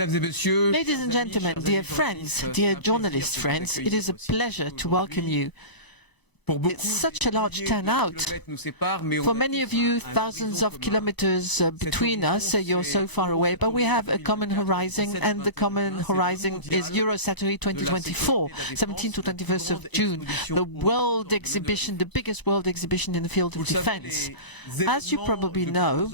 Ladies and gentlemen, dear friends, dear journalist friends, it is a pleasure to welcome you. It's such a large turnout. For many of you, thousands of kilometers between us, you're so far away, but we have a common horizon, and the common horizon is Eurosatory 2024, 17th to 21st of June, the world exhibition, the biggest world exhibition in the field of defense. As you probably know,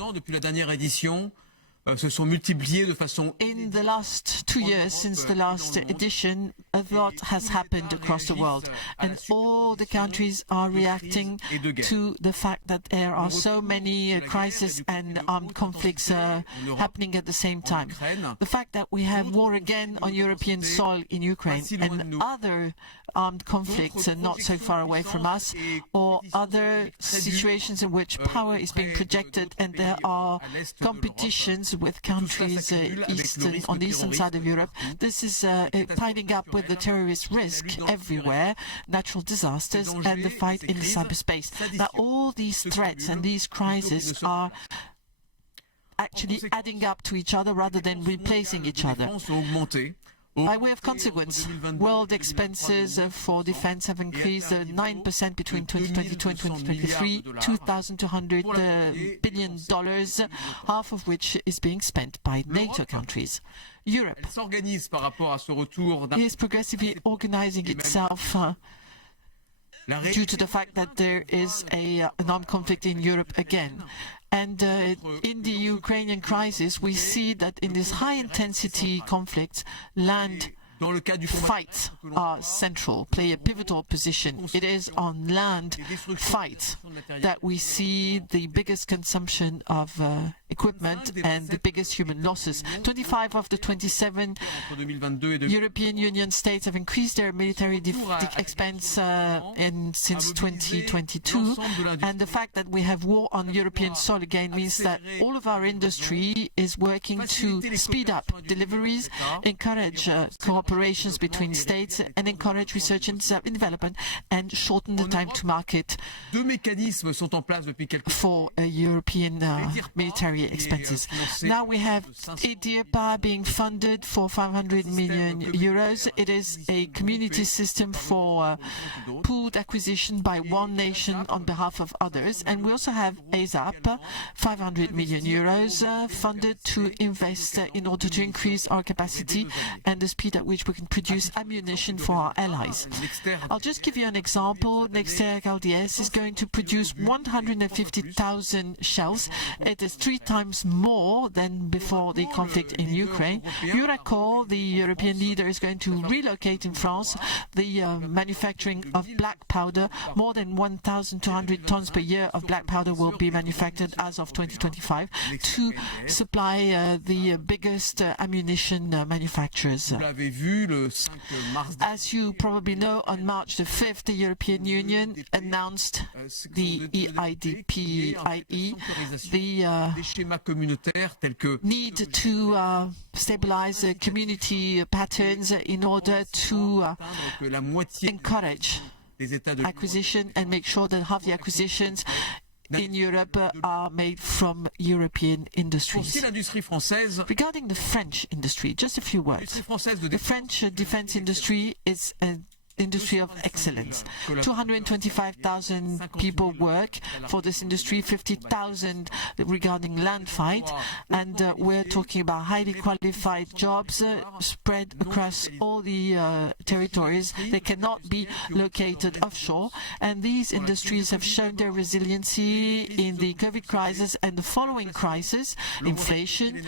in the last 2 years since the last edition, a lot has happened across the world, and all the countries are reacting to the fact that there are so many crises and armed conflicts happening at the same time. The fact that we have war again on European soil in Ukraine and other armed conflicts are not so far away from us, or other situations in which power is being projected and there are competitions with countries on the eastern side of Europe. This is piling up with the terrorist risk everywhere, natural disasters, and the fight in cyberspace. Now, all these threats and these crises are actually adding up to each other rather than replacing each other. By way of consequence, world expenses for defense have increased 9% between 2022 and 2023, $2,200 billion, half of which is being spent by NATO countries. Europe is progressively organizing itself due to the fact that there is an armed conflict in Europe again. And in the Ukrainian crisis, we see that in this high-intensity conflict, land fights are central, play a pivotal position. It is on land fights that we see the biggest consumption of equipment and the biggest human losses. 25 of the 27 European Union states have increased their military expense since 2022, and the fact that we have war on European soil again means that all of our industry is working to speed up deliveries, encourage cooperations between states, and encourage research and development, and shorten the time to market for European military expenses. Now we have EDIRPA being funded for 500 million euros. It is a community system for pooled acquisition by one nation on behalf of others. And we also have ASAP, 500 million euros funded to invest in order to increase our capacity and the speed at which we can produce ammunition for our allies. I'll just give you an example. Nexter LDS is going to produce 150,000 shells. It is 3 times more than before the conflict in Ukraine. Euracor, the European leader, is going to relocate in France the manufacturing of black powder. More than 1,200 tons per year of black powder will be manufactured as of 2025 to supply the biggest ammunition manufacturers. As you probably know, on March the 5th, the European Union announced the EIDP, i.e. the need to stabilize community patterns in order to encourage acquisition and make sure that half the acquisitions in Europe are made from European industries. Regarding the French industry, just a few words. The French defense industry is an industry of excellence. 225,000 people work for this industry, 50,000 regarding land fight, and we're talking about highly qualified jobs spread across all the territories. They cannot be located offshore, and these industries have shown their resiliency in the COVID crisis and the following crisis: inflation,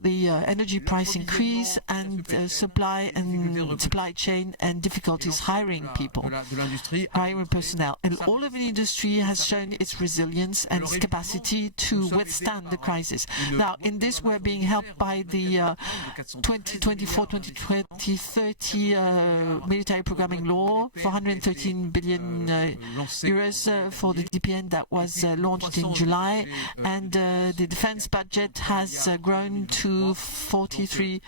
the energy price increase, and supply chain and difficulties hiring people, hiring personnel. And all of the industry has shown its resilience and its capacity to withstand the crisis. Now, in this, we're being helped by the 2024-2030 military programming law, 413 billion euros for the DPN that was launched in July, and the defense budget has grown to 43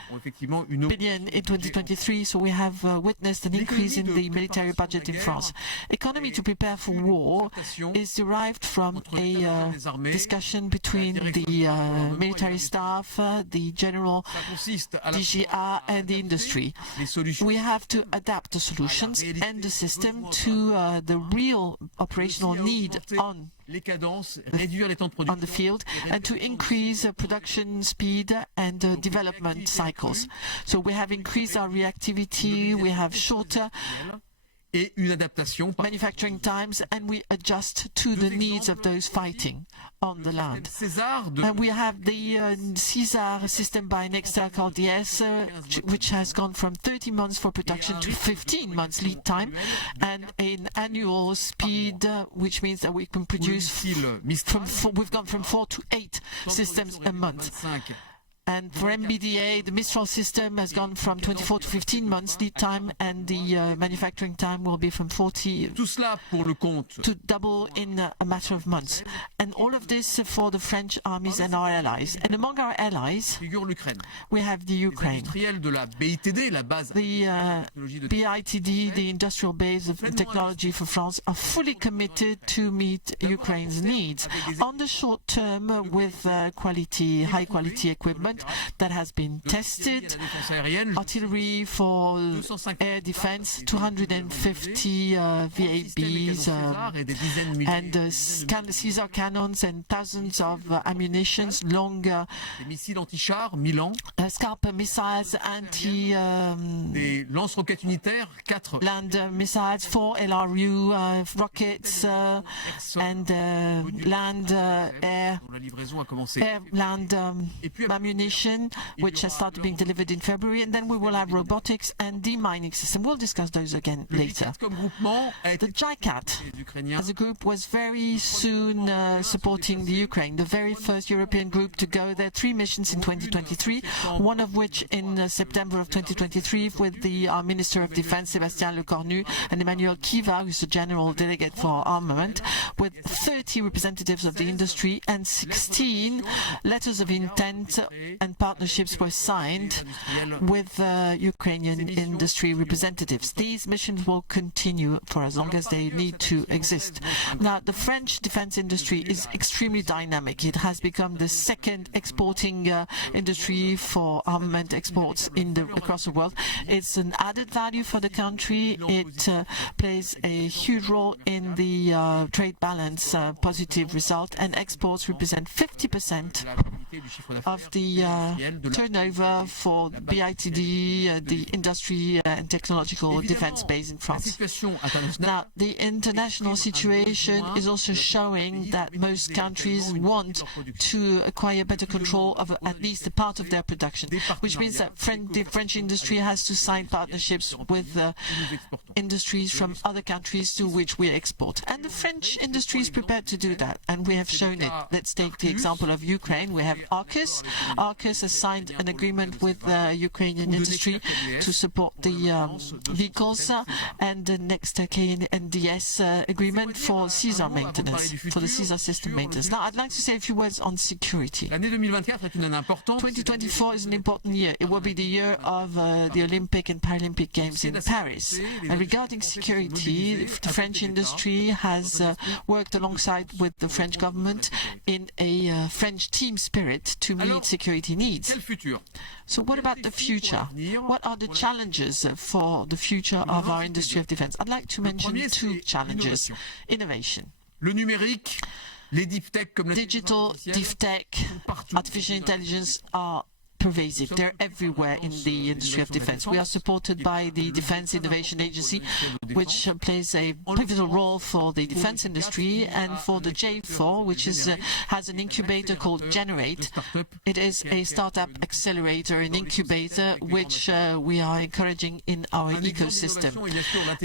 billion in 2023. So we have witnessed an increase in the military budget in France. Economy to prepare for war is derived from a discussion between the military staff, the general DGA and the industry. We have to adapt the solutions and the system to the real operational need on the field and to increase production speed and development cycles. So we have increased our reactivity, we have shorter manufacturing times, and we adjust to the needs of those fighting on the land. And we have the César system by Nexter called DS, which has gone from 30 months for production to 15 months lead time, and an annual speed, which means that we can produce we've gone from 4 to 8 systems a month. And for MBDA, the Mistral system has gone from 24 to 15 months lead time, and the manufacturing time will be from 40 to double in a matter of months. And all of this for the French armies and our allies. And among our allies, we have the Ukraine. The BITD, the industrial base of technology for France, are fully committed to meet Ukraine's needs on the short term with high quality equipment that has been tested, artillery for air defense, 250 VABs, and Caesar cannons and thousands of ammunitions, long Scarp missiles, land missiles, 4 LRU rockets, and land land ammunition, which has started being delivered in February, and then we will have robotics and demining system. We'll discuss those again later. The JICAT as a group was very soon supporting the Ukraine, the very first European group to go there. 3 missions in 2023, one of which in September of 2023 with the Minister of Defense, Sébastien Lecornu, and Emmanuel Kiva, who's the General Delegate for Armament, with 30 representatives of the industry, and 16 letters of intent and partnerships were signed with Ukrainian industry representatives. These missions will continue for as long as they need to exist. Now, the French defense industry is extremely dynamic. It has become the second exporting industry for armament exports across the world. It's an added value for the country. It plays a huge role in the trade balance positive result, and exports represent 50% of the turnover for BITD, the industry and technological defense base in France. Now, the international situation is also showing that most countries want to acquire better control of at least a part of their production, which means that the French industry has to sign partnerships with industries from other countries to which we export. And the French industry is prepared to do that, and we have shown it. Let's take the example of Ukraine. We have AUKUS. AUKUS has signed an agreement with the Ukrainian industry to support the vehicles, and the next KNDS agreement for César maintenance, for the César system maintenance. Now, I'd like to say a few words on security. 2024 is an important year. It will be the year of the Olympic and Paralympic Games in Paris. And regarding security, the French industry has worked alongside with the French government in a French team spirit to meet security needs. So what about the future? What are the challenges for the future of our industry of defense? I'd like to mention 2 challenges. Innovation. Digital, deep tech, artificial intelligence are pervasive. They're everywhere in the industry of defense. We are supported by the Defense Innovation Agency, which plays a pivotal role for the defense industry, and for the J4, which has an incubator called Generate. It is a startup accelerator, an incubator, which we are encouraging in our ecosystem.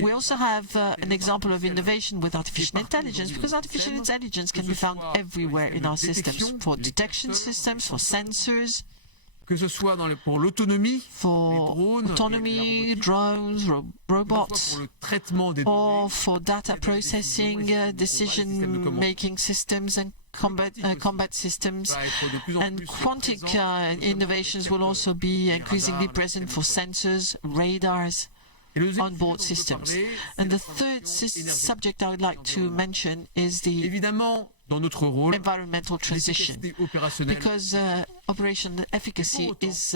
We also have an example of innovation with artificial intelligence, because artificial intelligence can be found everywhere in our systems, for detection systems, for sensors, for autonomy, drones, robots, or for data processing, decision-making systems, and combat systems. And quantic innovations will also be increasingly present for sensors, radars. onboard systems. And the third subject I would like to mention is the environmental transition, because operational efficacy is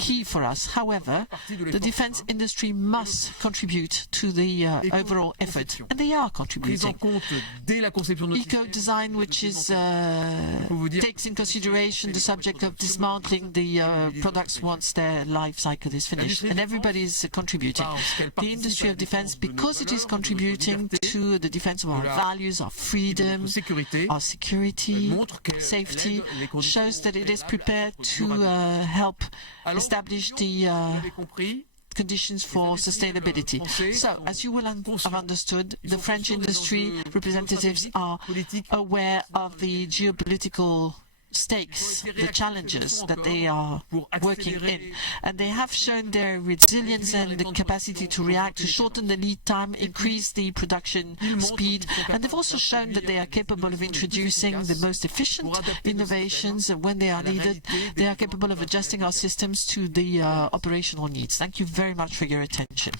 key for us. However, the defense industry must contribute to the overall effort, and they are contributing. Eco-design, which takes in consideration the subject of dismantling the products once their life cycle is finished, and everybody is contributing. The industry of defense, because it is contributing to the defense of our values, our freedom, our security, safety, shows that it is prepared to help establish the conditions for sustainability. So, as you will have understood, the French industry representatives are aware of the geopolitical stakes, the challenges that they are working in. And they have shown their resilience and the capacity to react, to shorten the lead time, increase the production speed. And they've also shown that they are capable of introducing the most efficient innovations when they are needed. They are capable of adjusting our systems to the operational needs. Thank you very much for your attention.